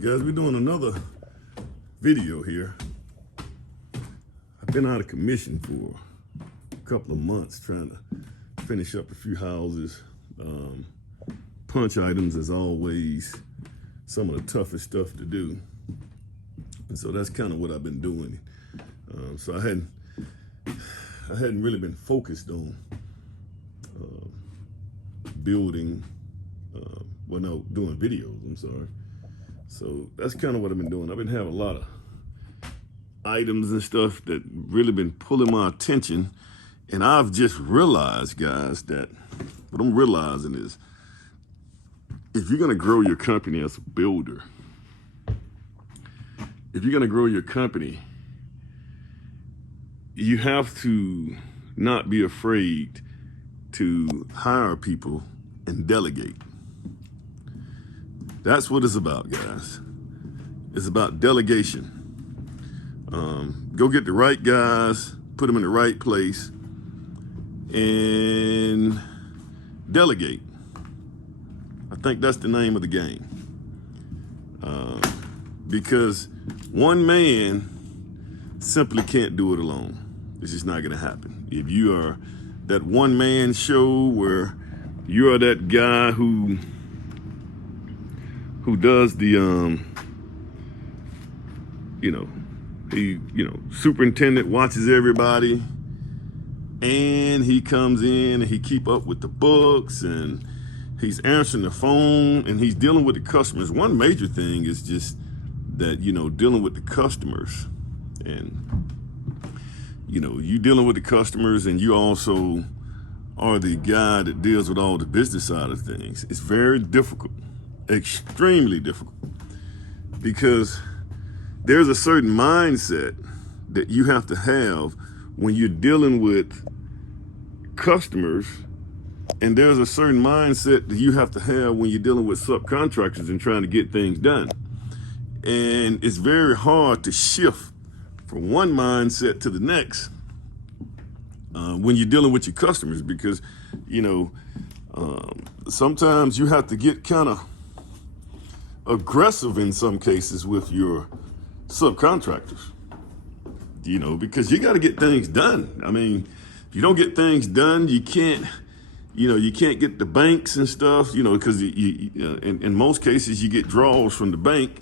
right, guys, we're doing another video here. I've been out of commission for a couple of months trying to finish up a few houses. Punch items, as always, some of the toughest stuff to do. And so that's kind of what I've been doing. So I hadn't really been focused on building, doing videos, I'm sorry. So that's kind of what I've been doing. I've been having a lot of items and stuff that really been pulling my attention. And I've just realized, guys, that what I'm realizing is if you're gonna grow your company as a builder, if you're gonna grow your company, you have to not be afraid to hire people and delegate. That's what it's about, guys. It's about delegation. Go get the right guys, put them in the right place, and delegate. I think that's the name of the game. Because one man simply can't do it alone. It's just not gonna happen. If you are that one-man show where you are that guy who does the superintendent watches everybody, and he comes in and he keep up with the books and he's answering the phone and he's dealing with the customers. One major thing is just that, dealing with the customers, and you dealing with the customers, and you also are the guy that deals with all the business side of things. It's very difficult, extremely difficult, because there's a certain mindset that you have to have when you're dealing with customers, and there's a certain mindset that you have to have when you're dealing with subcontractors and trying to get things done. And it's very hard to shift from one mindset to the next when you're dealing with your customers, because sometimes you have to get kind of aggressive in some cases with your subcontractors, because you got to get things done. I mean, if you don't get things done, you can't get the banks and stuff, because in most cases you get draws from the bank.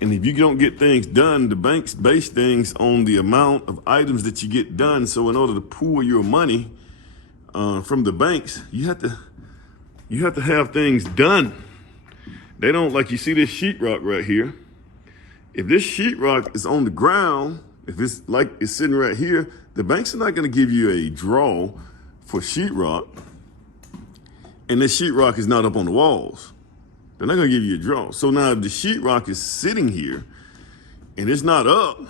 And if you don't get things done, the banks base things on the amount of items that you get done. So in order to pool your money from the banks, you have to have things done. They don't, like, you see this sheetrock right here. If this sheetrock is on the ground, if it's like it's sitting right here, the banks are not going to give you a draw for sheetrock, and this sheetrock is not up on the walls. They're not going to give you a draw. So now if the sheetrock is sitting here and it's not up,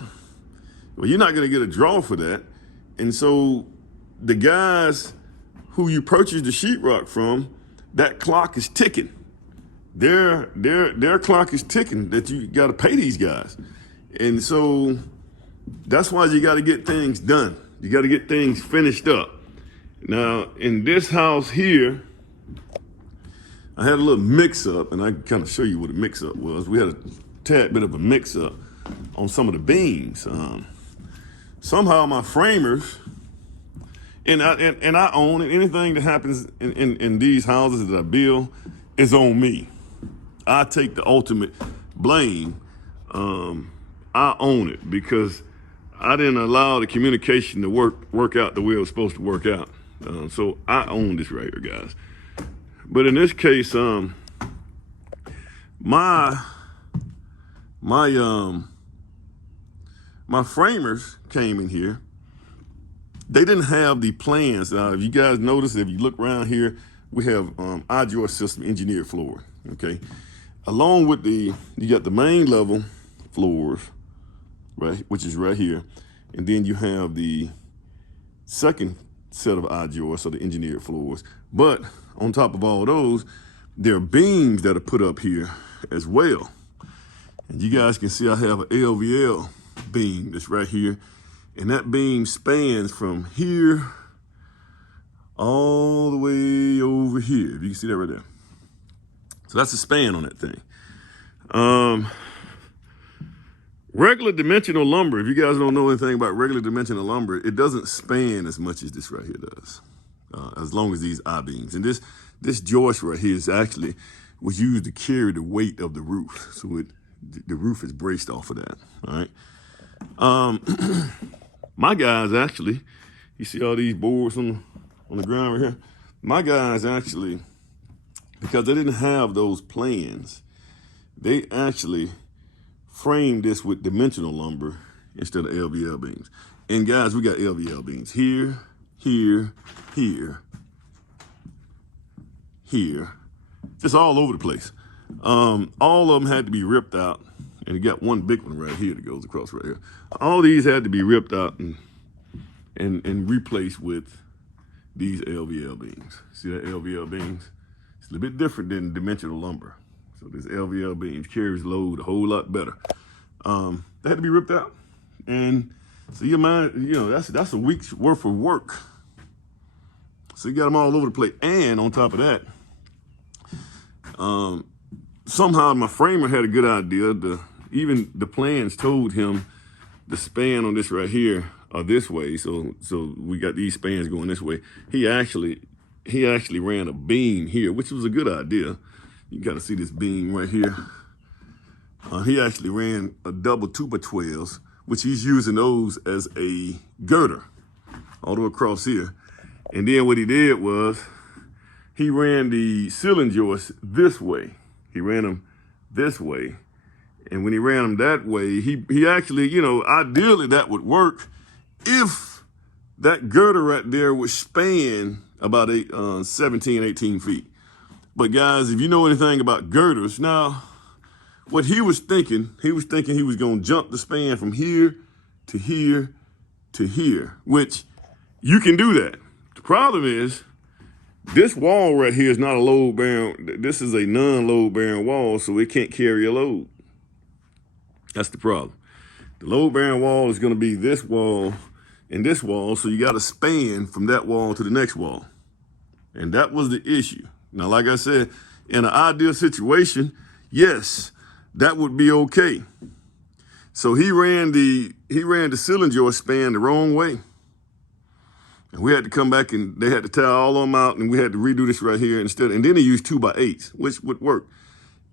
well, you're not going to get a draw for that. And so the guys who you purchased the sheetrock from, that clock is ticking. Their clock is ticking, that you got to pay these guys. And so that's why you got to get things done. You got to get things finished up. Now, in this house here, I had a little mix-up, and I can kind of show you what a mix-up was. We had a tad bit of a mix-up on some of the beams. Somehow my framers, and I own it. Anything that happens in these houses that I build is on me. I take the ultimate blame. I own it because I didn't allow the communication to work out the way it was supposed to work out. So I own this right here, guys. But in this case, my framers came in here. They didn't have the plans. If you guys notice, if you look around here, we have iJoy System engineered floor. Okay, along with you got the main level floors, right, which is right here, and then you have the second set of iJoy, so the engineered floors. But on top of all those, there are beams that are put up here as well. And you guys can see I have an LVL beam that's right here. And that beam spans from here all the way over here. If you can see that right there. So that's a span on that thing. Regular dimensional lumber, if you guys don't know anything about regular dimensional lumber, it doesn't span as much as this right here does, as long as these I-beams. And this joist right here is actually was used to carry the weight of the roof. So the roof is braced off of that, all right? My guys actually, you see all these boards on the ground right here? My guys actually, because they didn't have those plans, they actually framed this with dimensional lumber instead of LVL beams. And guys, we got LVL beams here, here, here, here, just all over the place. All of them had to be ripped out, and you got one big one right here that goes across right here. All these had to be ripped out and replaced with these LVL beams. See that LVL beams? It's a little bit different than dimensional lumber. So this LVL beams carries load a whole lot better. They had to be ripped out. And so you know, that's a week's worth of work. So you got them all over the place. And on top of that, somehow my framer had a good idea. Even the plans told him the span on this right here are this way. So we got these spans going this way. He actually ran a beam here, which was a good idea. You got to see this beam right here. He actually ran a double 2x12s, which he's using those as a girder all the way across here. And then what he did was he ran the ceiling joists this way. He ran them this way. And when he ran them that way, he actually, you know, ideally that would work if that girder right there would span about 17, 18 feet. But guys, if you know anything about girders, now, what he was thinking he was going to jump the span from here to here to here, which you can do that. The problem is this wall right here is not a load bearing. This is a non-load bearing wall, so it can't carry a load. That's the problem. The load bearing wall is going to be this wall and this wall, so you got to span from that wall to the next wall. And that was the issue. Now, like I said, in an ideal situation, yes, that would be okay. So he ran the ceiling joist span the wrong way. And we had to come back and they had to tear all of them out, and we had to redo this right here instead. And then he used 2x8s, which would work.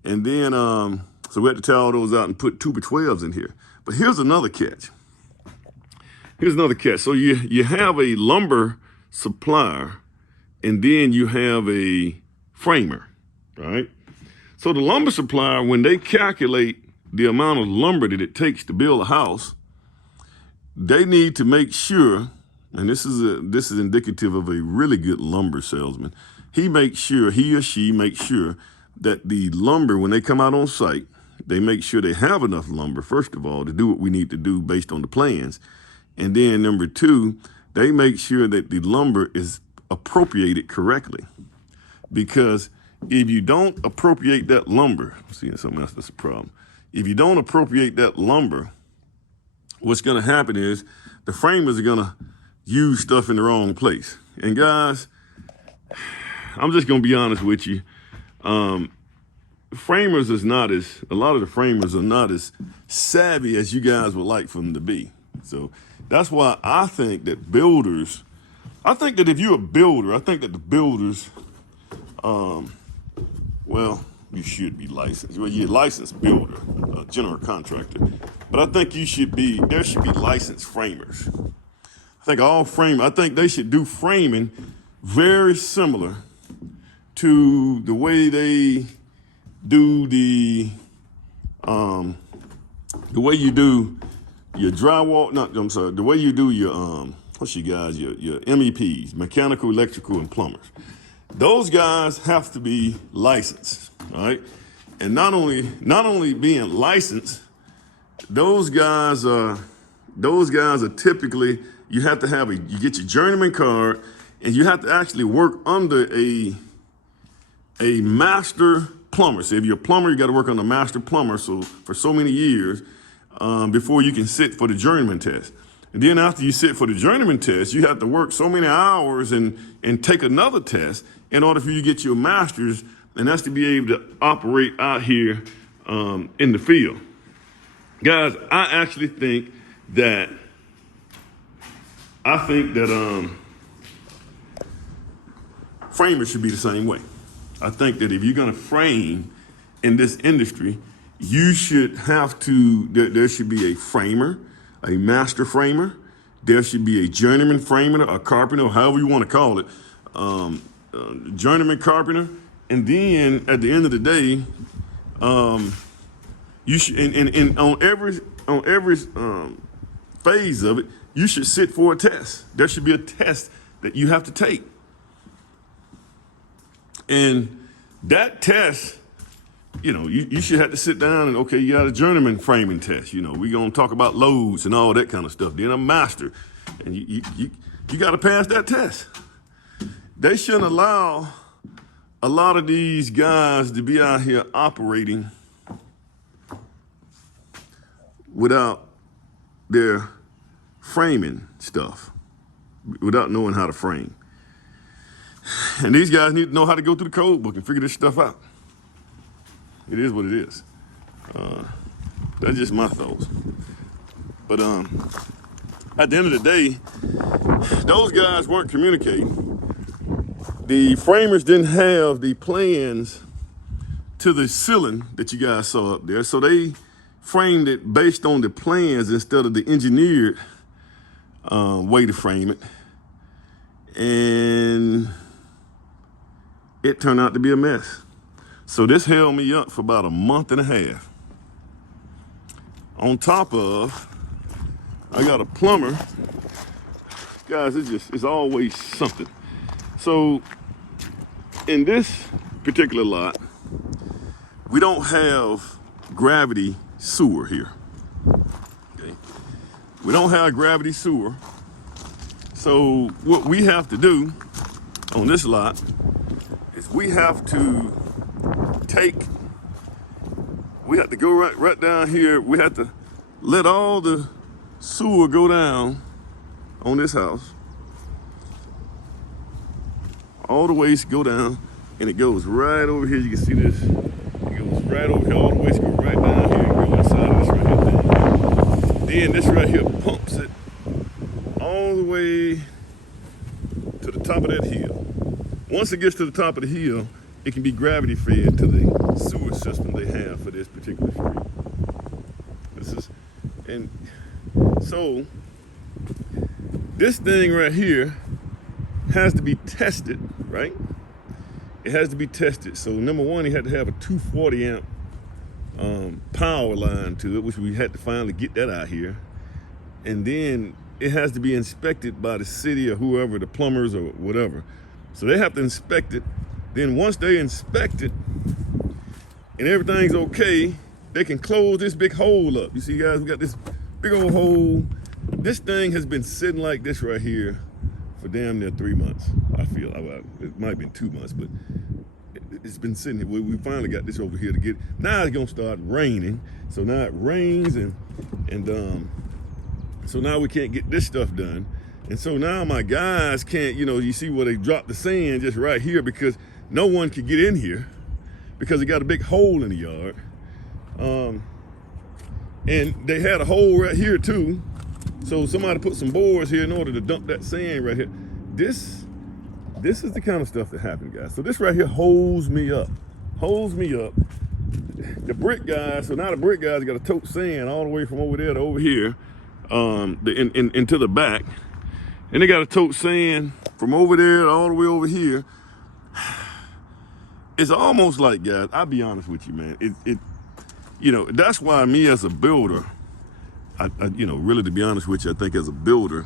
And then, so we had to tear all those out and put 2x12s in here. But here's another catch. Here's another catch. So you have a lumber supplier, and then you have a framer, right? So the lumber supplier, when they calculate the amount of lumber that it takes to build a house, they need to make sure, and this is indicative of a really good lumber salesman. He or she makes sure that the lumber, when they come out on site, they make sure they have enough lumber, first of all, to do what we need to do based on the plans. And then number two, they make sure that the lumber is appropriated correctly. Because if you don't appropriate that lumber, I'm seeing something else that's a problem. If you don't appropriate that lumber, what's going to happen is the framers are going to use stuff in the wrong place. And guys, I'm just going to be honest with you. A lot of the framers are not as savvy as you guys would like for them to be. So that's why I think that if you're a builder, I think that the builders, well, you should be licensed. Well, you're a licensed builder, a general contractor. But I think there should be licensed framers. I think they should do framing very similar to the way they do the way you do your drywall, the way you do your, your MEPs, mechanical, electrical, and plumbers. Those guys have to be licensed, all right? And not only being licensed, those guys are typically, you get your journeyman card, and you have to actually work under a master plumber. So if you're a plumber, you got to work on a master plumber for so many years before you can sit for the journeyman test. And then after you sit for the journeyman test, you have to work so many hours and take another test in order for you to get your master's, and that's to be able to operate out here in the field. Guys, I think that framers should be the same way. I think that if you're going to frame in this industry, you should have to, there should be a framer, a master framer. There should be a journeyman framer, a carpenter, however you want to call it, journeyman carpenter. And then at the end of the day, you should, and on every phase of it, you should sit for a test. There should be a test that you have to take. And that test, you should have to sit down and, okay, you got a journeyman framing test. We're going to talk about loads and all that kind of stuff. Then a master. And you got to pass that test. They shouldn't allow a lot of these guys to be out here operating without their framing stuff, without knowing how to frame. And these guys need to know how to go through the code book and figure this stuff out. It is what it is. That's just my thoughts. But at the end of the day, those guys weren't communicating. The framers didn't have the plans to the ceiling that you guys saw up there, so they framed it based on the plans instead of the engineered way to frame it. And it turned out to be a mess. So this held me up for about a month and a half. On top of, I got a plumber. Guys, it's always something. So in this particular lot, we don't have gravity sewer here. Okay? We don't have gravity sewer. So what we have to do on this lot is we have to go right down here. We have to let all the sewer go down on this house. All the waste go down, and it goes right over here. You can see this. It goes right over here. All the waste go right down here and go inside of this right here. Then this right here pumps it all the way to the top of that hill. Once it gets to the top of the hill, it can be gravity fed to the sewer system they have for this particular street. And so this thing right here has to be tested, right? It has to be tested. So number one, he had to have a 240 amp power line to it, which we had to finally get that out here. And then it has to be inspected by the city or whoever, the plumbers or whatever. So they have to inspect it. Then once they inspect it and everything's okay, they can close this big hole up. You see, guys, we got this big old hole. This thing has been sitting like this right here for damn near 3 months. I feel it might have been 2 months, but it's been sitting here. We finally got this over here to get. Now it's gonna start raining. So now it rains and so now we can't get this stuff done. And so now my guys can't, you see where they dropped the sand just right here because no one could get in here because it got a big hole in the yard. And they had a hole right here too. So somebody put some boards here in order to dump that sand right here. This is the kind of stuff that happened, guys. So this right here holds me up. The brick guys, so now the brick guys got to tote sand all the way from over there to over here, into the back. And they got to tote sand from over there all the way over here. It's almost like, guys, I'll be honest with you, man. That's why me as a builder, really to be honest with you, I think as a builder,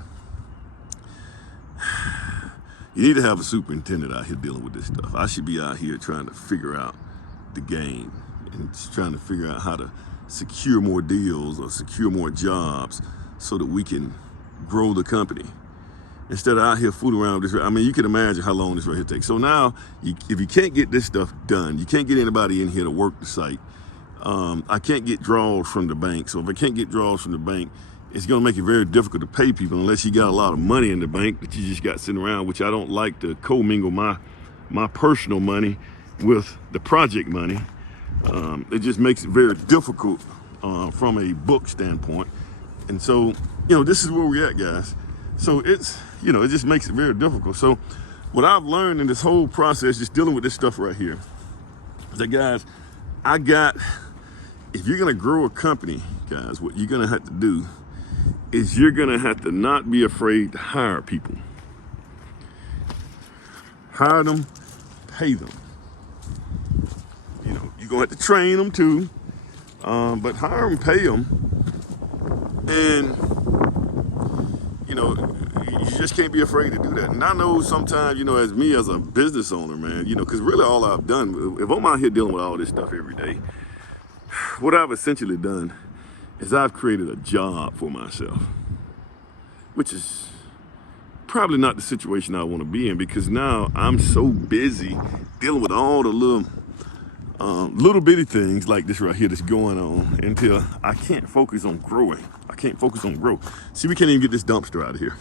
you need to have a superintendent out here dealing with this stuff. I should be out here trying to figure out the game and just trying to figure out how to secure more deals or secure more jobs so that we can grow the company. Instead of out here fooling around with this. I mean, you can imagine how long this right here takes. So now, if you can't get this stuff done, you can't get anybody in here to work the site. I can't get draws from the bank. So if I can't get draws from the bank, it's going to make it very difficult to pay people unless you got a lot of money in the bank that you just got sitting around, which I don't like to commingle my personal money with the project money. It just makes it very difficult from a book standpoint. And so, this is where we're at, guys. So it's, it just makes it very difficult. So what I've learned in this whole process, just dealing with this stuff right here, is that, guys, if you're gonna grow a company, guys, what you're gonna have to do is you're gonna have to not be afraid to hire people. Hire them, pay them. You're gonna have to train them too, but hire them, pay them, and you just can't be afraid to do that. And I know sometimes, as me as a business owner, man, because really all I've done, if I'm out here dealing with all this stuff every day, what I've essentially done is I've created a job for myself, which is probably not the situation I want to be in, because now I'm so busy dealing with all the little bitty things like this right here that's going on until I can't focus on growing. I can't focus on growth. See, we can't even get this dumpster out of here.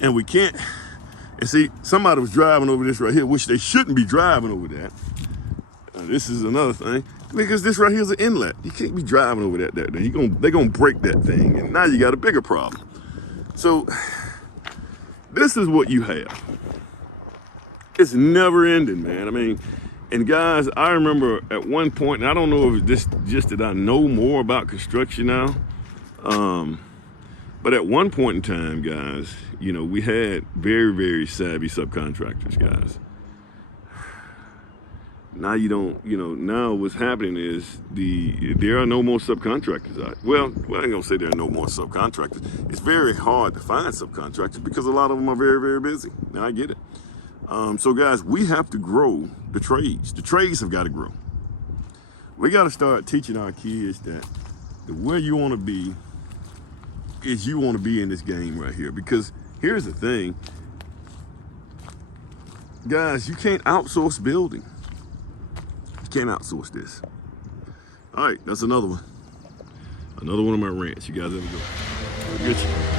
And we can't, and see, somebody was driving over this right here, which they shouldn't be driving over that. This is another thing, because this right here is an inlet. You can't be driving over that thing. They're gonna break that thing, and now you got a bigger problem. So this is what you have. It's never ending, man. I mean, and guys, I remember at one point, and I don't know if it's just that I know more about construction now, but at one point in time, guys, we had very, very savvy subcontractors, guys. Now you don't, now what's happening is there are no more subcontractors out. Well, I ain't gonna say there are no more subcontractors. It's very hard to find subcontractors because a lot of them are very, very busy. Now I get it. So guys, we have to grow the trades. The trades have got to grow. We got to start teaching our kids that where you want to be is you want to be in this game right here. Because here's the thing, guys, you can't outsource building. You can't outsource this. All right, that's another one. Another one of my rants. You guys have a good one.